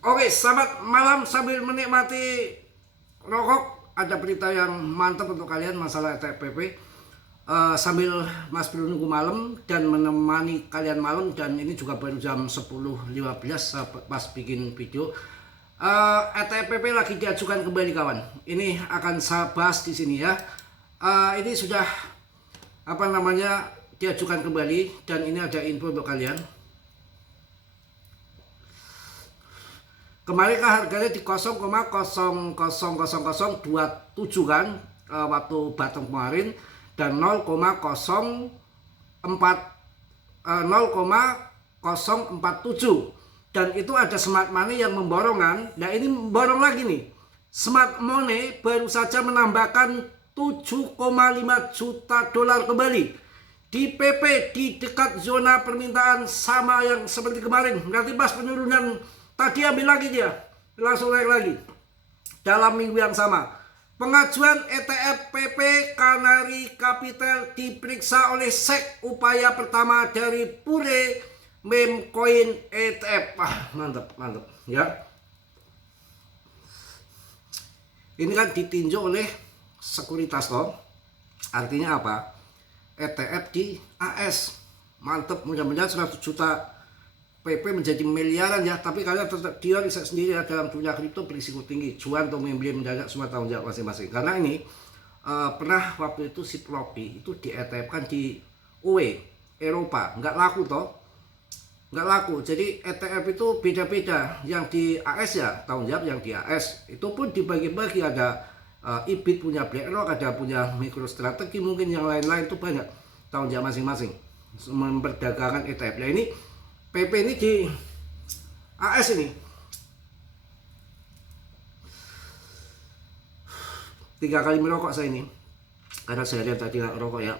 Oke, selamat malam sambil menikmati rokok. Ada berita yang mantap untuk kalian masalah TPP. Sambil Mas Bro nunggu malam dan menemani kalian malam, dan ini juga baru jam 10.15 pas bikin video. ETPP lagi diajukan kembali kawan. Ini akan saya bahas di sini ya. Ini sudah diajukan kembali, dan ini ada info untuk kalian. Kemarin kan harganya di 0,00027 kan, waktu bottom kemarin, dan 0,047, dan itu ada smart money yang memborong kan. Nah ini memborong lagi nih. Smart money baru saja menambahkan 7,5 juta dolar kembali di PP di dekat zona permintaan, sama yang seperti kemarin. Nanti pas penurunan tadi ambil lagi, dia langsung naik lagi dalam minggu yang sama. Pengajuan ETF PP Canary Capital diperiksa oleh SEC, upaya pertama dari Pure Meme Coin ETF. Mantap ya. Ini kan ditinjau oleh sekuritas toh. Artinya apa? ETF di AS. Mantap, mudah-mudahan 100 juta PP menjadi miliaran ya. Tapi kalian tetap dia riset sendiri ya, dalam dunia kripto berisiko tinggi. Cuan atau membeli mendadak, semua tanggung jawab masing-masing. Karena ini pernah waktu itu si Plopi itu di ETF kan di UE Eropa, nggak laku toh, nggak laku. Jadi ETF itu beda-beda. Yang di AS ya tanggung jawab yang di AS itu pun dibagi-bagi. Ada IBIT punya BlackRock, ada punya MicroStrategy, mungkin yang lain-lain itu banyak tanggung jawab masing-masing memperdagangkan ETF. Nah ini PP ini di AS ini 3 kali merokok saya ini, karena saya lihat tadi nggak rokok ya.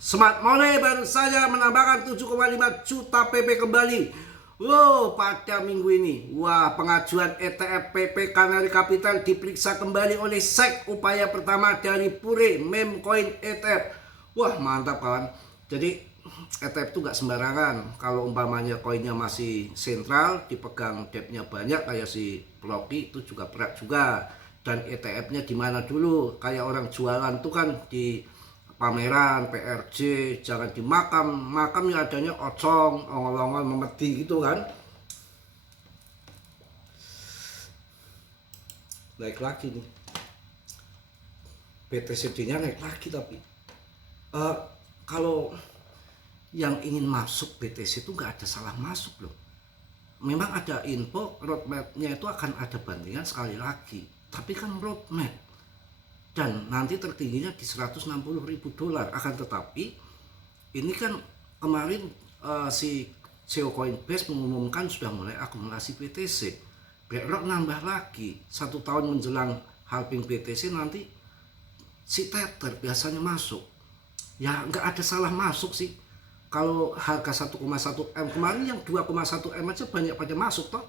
Smart Money baru saja menambahkan 7,5 juta PP kembali. Wow, pada minggu ini. Wah, pengajuan ETF PP Canary Capital diperiksa kembali oleh SEC, upaya pertama dari Pure Meme Coin ETF. Wah, mantap kawan. Jadi ETF itu nggak sembarangan. Kalau umpamanya koinnya masih sentral, dipegang depth-nya banyak kayak si Ploki, itu juga berat juga. Dan ETF-nya di mana dulu? Kayak orang jualan tuh kan di pameran, PRJ, jangan di makam. Makam ya adanya ocong, ongol-ongol, memedi gitu kan. Naik lagi nih. BTCD-nya naik lagi, tapi kalau yang ingin masuk BTC itu nggak ada salah masuk loh. Memang ada info roadmap-nya itu akan ada bandingan sekali lagi, tapi kan roadmap, dan nanti tertingginya di 160.000 dolar. Akan tetapi ini kan kemarin si CEO Coinbase mengumumkan sudah mulai akumulasi BTC. BlackRock nambah lagi 1 tahun menjelang halving BTC, nanti si Tether biasanya masuk. Ya nggak ada salah masuk sih. Kalau harga 1,1 M kemarin, yang 2,1 M aja banyak pada masuk toh.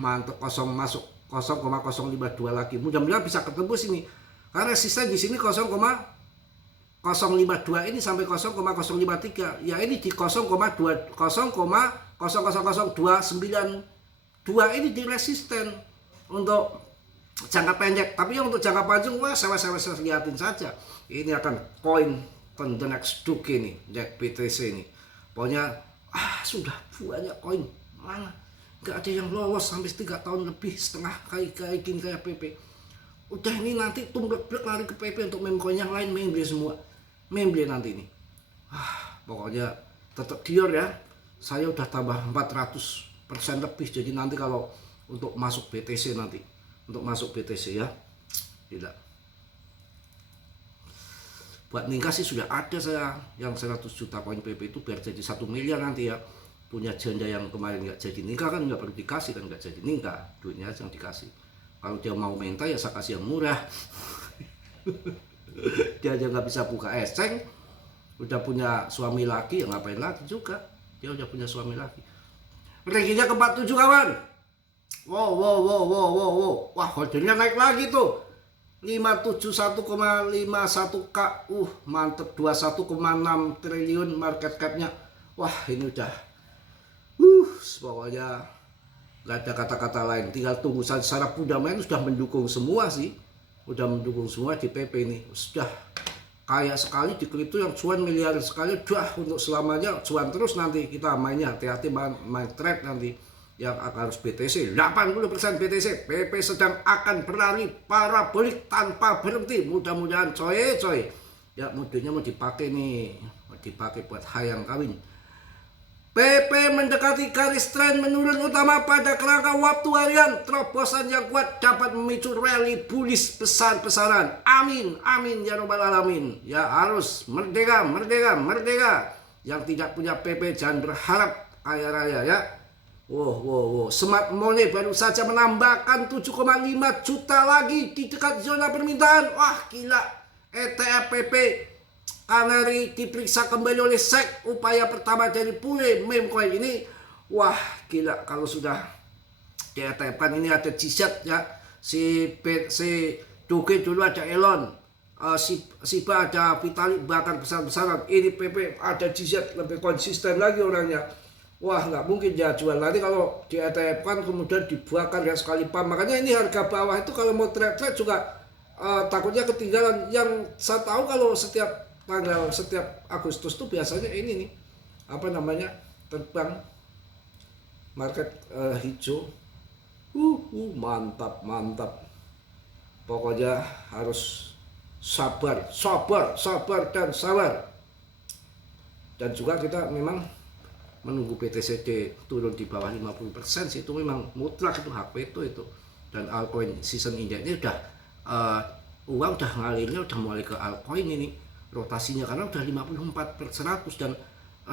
Mantap, kosong masuk 0,052 lagi. Mudah-mudahan bisa ketebus ini. Karena resisten di sini 0,052 ini sampai 0,053. Ya ini di 0,00029 ini di resisten untuk jangka pendek. Tapi yang untuk jangka panjang, wah saya lihatin saja. Ini akan coin the next Duke ini, Jack BTC ini. Pokoknya sudah banyak koin, mana nggak ada yang lolos sampai 3 tahun lebih setengah kayak PP. Udah ini nanti tumblek lari ke PP untuk meme coin yang lain, membeli semua, membeli nanti ini. Pokoknya tetap Dior ya. Saya udah tambah 400% lebih. Jadi nanti kalau untuk masuk BTC nanti, untuk masuk BTC ya, tidak. Buat nikah sih sudah ada saya yang 100 juta koin PP itu biar jadi 1 miliar nanti ya. Punya janda yang kemarin nggak jadi nikah kan nggak perlu dikasih, kan nggak jadi nikah, duitnya aja yang dikasih. Kalau dia mau minta ya saya kasih yang murah. Dia aja nggak bisa buka eseng, udah punya suami lagi, ya ngapain lagi juga. Dia udah punya suami lagi. Reginya ke 47 kawan. Wow. Wah, holdernya naik lagi tuh. 571,51K. Mantep, 21,6 triliun market capnya. Wah ini udah pokoknya nggak ada kata-kata lain, tinggal tunggu saja. Secara fundamental sudah mendukung semua sih, udah mendukung semua di PP ini. Sudah kaya sekali di kripto, yang cuan miliar sekali, udah untuk selamanya cuan terus. Nanti kita mainnya hati-hati, main trade nanti yang akan harus BTC 80% BTC. PP sedang akan berlari parabolik tanpa berhenti, mudah-mudahan coy ya. Modelnya mau dipakai nih, mau dipakai buat hayang kawin. PP mendekati garis tren menurun utama pada kerangka waktu harian. Terobosan yang kuat dapat memicu rally bullish besar-besaran. Amin, amin ya robbal alamin. Ya harus merdeka. Yang tidak punya PP jangan berharap kaya raya ya. Wow. Smart Money baru saja menambahkan 7,5 juta lagi di dekat zona permintaan. Wah gila, ETF PP Canary diperiksa kembali oleh SEC, upaya pertama dari pulih meme coin ini. Wah gila, kalau sudah dietapkan ini ada jizat ya. Si Doge dulu ada Elon, si Shiba ada Vitalik, bahkan besar-besaran. Ini PP ada jizat, lebih konsisten lagi orangnya. Wah nggak mungkin ya jual nanti kalau dietapkan kemudian dibuahkan ya sekali pam. Makanya ini harga bawah itu kalau mau trade juga takutnya ketinggalan. Yang saya tahu kalau setiap Agustus tuh biasanya ini nih apa namanya, terbang market hijau. Mantap. Pokoknya harus sabar dan sabar. Dan juga kita memang menunggu BTCD turun di bawah 50% sih, itu memang mutlak, itu hak veto itu. Dan altcoin season index ini udah uang udah ngalirnya udah mulai ke altcoin ini rotasinya, karena udah 54/100 dan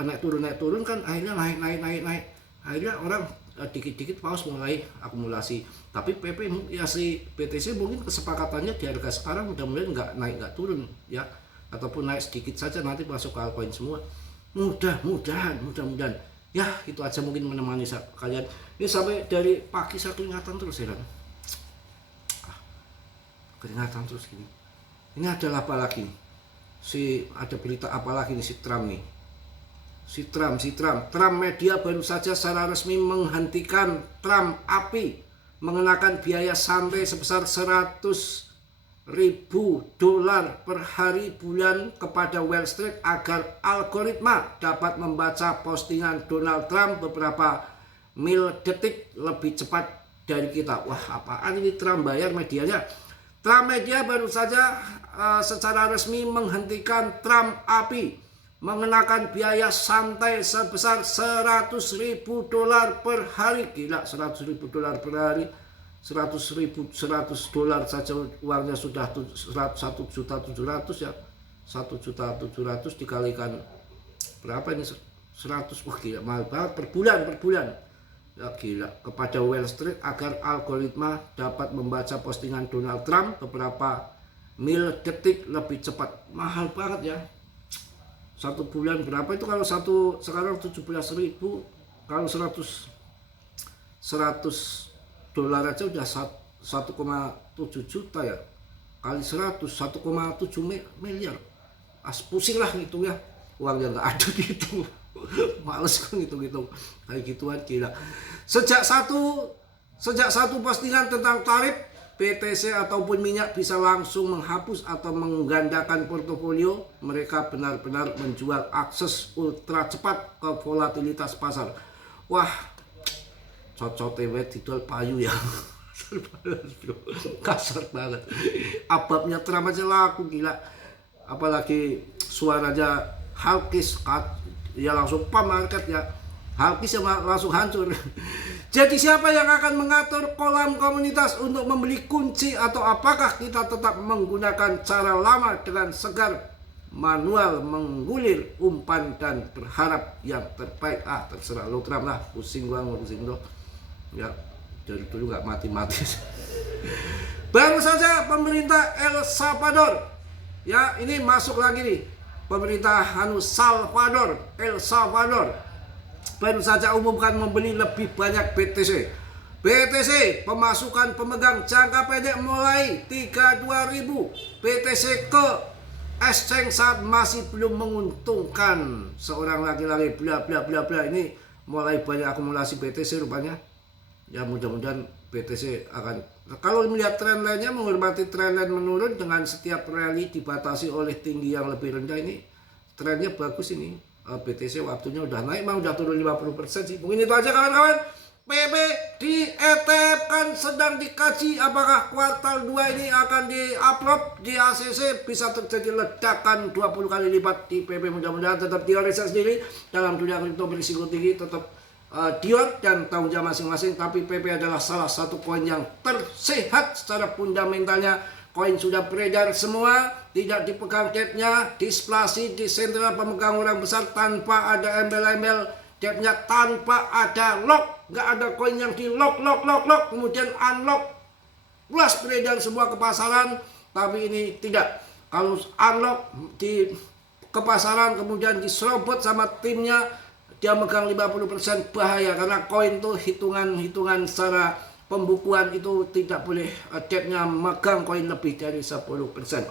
naik turun kan akhirnya naik. Akhirnya orang dikit-dikit paus mulai akumulasi. Tapi PP ya si BTC mungkin kesepakatannya di harga sekarang mudah-mudahan nggak naik nggak turun ya, ataupun naik sedikit saja nanti masuk ke altcoin semua. Mudah-mudahan ya. Itu aja mungkin menemani kalian ini sampai dari pagi. Saya keringatan terus ya kan, keringatan terus gini. Ini adalah apa lagi, ada berita apa lagi nih, si Trump nih, Trump Media baru saja secara resmi menghentikan Trump API, mengenakan biaya santai sebesar $100.000 per hari bulan kepada Wall Street agar algoritma dapat membaca postingan Donald Trump beberapa detik lebih cepat dari kita. Wah apaan ini, Trump bayar medianya? Trump Media baru saja secara resmi menghentikan Trump API, mengenakan biaya santai sebesar $100.000 per hari. Gila, $100.000 per hari, $100 saja uangnya sudah 1.700.000 ya. 1.700.000 dikalikan berapa ini, 100. Wah gila, mahal banget per bulan ya, gila. Kepada Wall Street agar algoritma dapat membaca postingan Donald Trump beberapa detik lebih cepat. Mahal banget ya, satu bulan berapa itu? Kalau sekarang 17.000, kalau 100 dolar aja udah 1,7 juta ya, kali 100 1,7 miliar. Pusing lah ngitungnya, uangnya nggak ada gitu. Males kan gitu kayak gituan, gila. Sejak satu postingan tentang tarif BTC ataupun minyak bisa langsung menghapus atau menggandakan portofolio, mereka benar-benar menjual akses ultra cepat ke volatilitas pasar. Wah cocok tewet dijual payu ya. Kasar banget. Ababnya Trump aja laku, gila. Apalagi suaranya Halkis ya langsung pam market ya. Halkis langsung hancur. Jadi siapa yang akan mengatur kolam komunitas untuk membeli kunci, atau apakah kita tetap menggunakan cara lama dengan segar manual menggulir umpan dan berharap yang terbaik? Terserah lo Trump lah, pusing lo ya, dari dulu nggak mati-mati. Baru saja pemerintah El Salvador ya, ini masuk lagi nih, pemerintah El Salvador baru saja umumkan membeli lebih banyak BTC. Pemasukan pemegang jangka pendek mulai 32.000 BTC ke exchange saat masih belum menguntungkan seorang laki-laki bla bla bla bla. Ini mulai banyak akumulasi BTC rupanya. Ya mudah-mudahan BTC akan, kalau melihat tren lainnya, menghormati tren lain menurun dengan setiap rally dibatasi oleh tinggi yang lebih rendah. Ini trennya bagus ini. BTC waktunya udah naik, mah udah turun 50% sih. Mungkin itu aja kawan-kawan. PP di ETF kan sedang dikaji apakah kuartal 2 ini akan di-upload di ACC, bisa terjadi ledakan 20 kali lipat di PP. Mudah-mudahan tetap dianalisa sendiri dalam dunia kripto berisiko tinggi, tetap diot dan tanggung jawab masing-masing. Tapi PP adalah salah satu koin yang tersehat secara fundamentalnya. Koin sudah beredar semua, tidak dipegang depnya, displasi di sentra pemegang orang besar tanpa ada embel-embel depnya, tanpa ada lock. Nggak ada koin yang di lock kemudian unlock, luas beredar semua ke pasaran. Tapi ini tidak, kalau unlock di ke pasaran kemudian diserobot sama timnya, dia megang 50%, bahaya. Karena koin itu hitungan secara pembukuan itu tidak boleh depnya megang koin lebih dari 10%.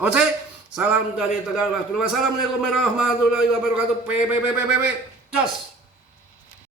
Oke, salam dari Tegal. Wassalamualaikum warahmatullahi wabarakatuh. Just